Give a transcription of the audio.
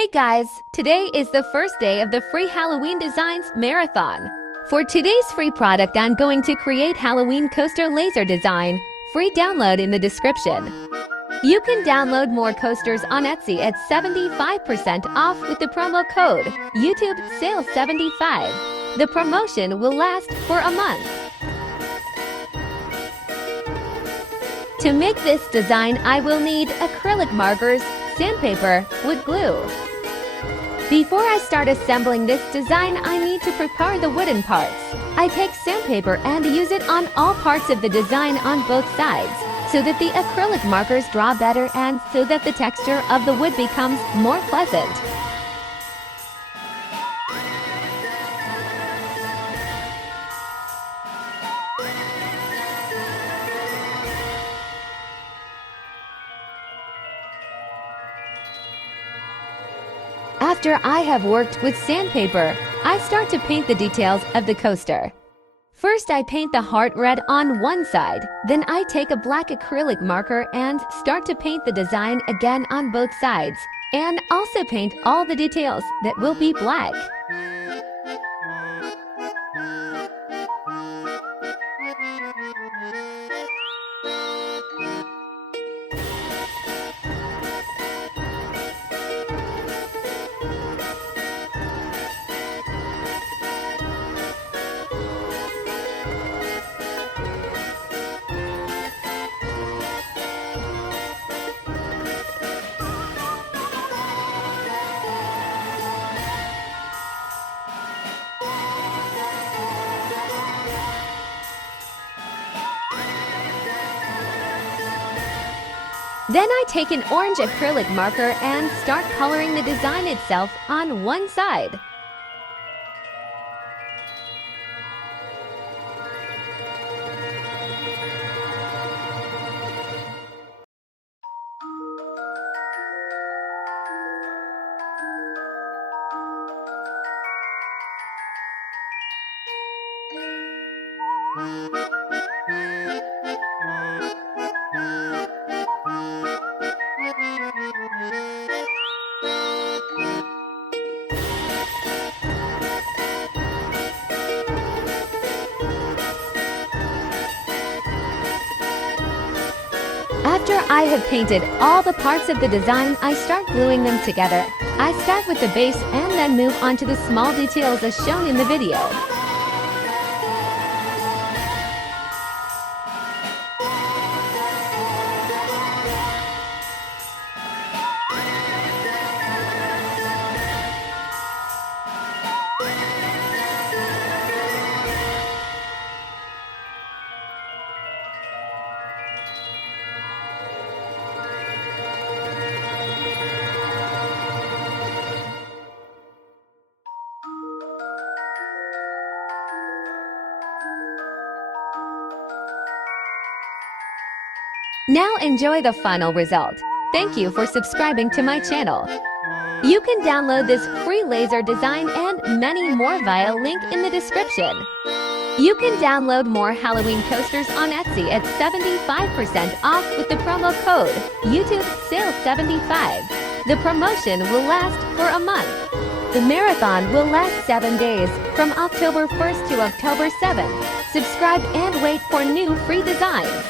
Hey guys, today is the first day of the free Halloween Designs Marathon. For today's free product, I'm going to create Halloween coaster laser design. Free download in the description. You can download more coasters on Etsy at 75% off with the promo code YouTube Sale 75. The promotion will last for a month. To make this design, I will need acrylic markers, sandpaper, wood glue. Before I start assembling this design, I need to prepare the wooden parts. I take sandpaper and use it on all parts of the design on both sides, so that the acrylic markers draw better and so that the texture of the wood becomes more pleasant. After I have worked with sandpaper, I start to paint the details of the coaster. First, I paint the heart red on one side. Then I take a black acrylic marker and start to paint the design again on both sides, and also paint all the details that will be black. Then I take an orange acrylic marker and start coloring the design itself on one side. After I have painted all the parts of the design, I start gluing them together. I start with the base and then move on to the small details as shown in the video. Now enjoy the final result. Thank you for subscribing to my channel. You can download this free laser design and many more via link in the description. You can download more Halloween coasters on Etsy at 75% off with the promo code YouTube Sale 75. The promotion will last for a month. The marathon will last 7 days from October 1st to October 7th. Subscribe and wait for new free designs.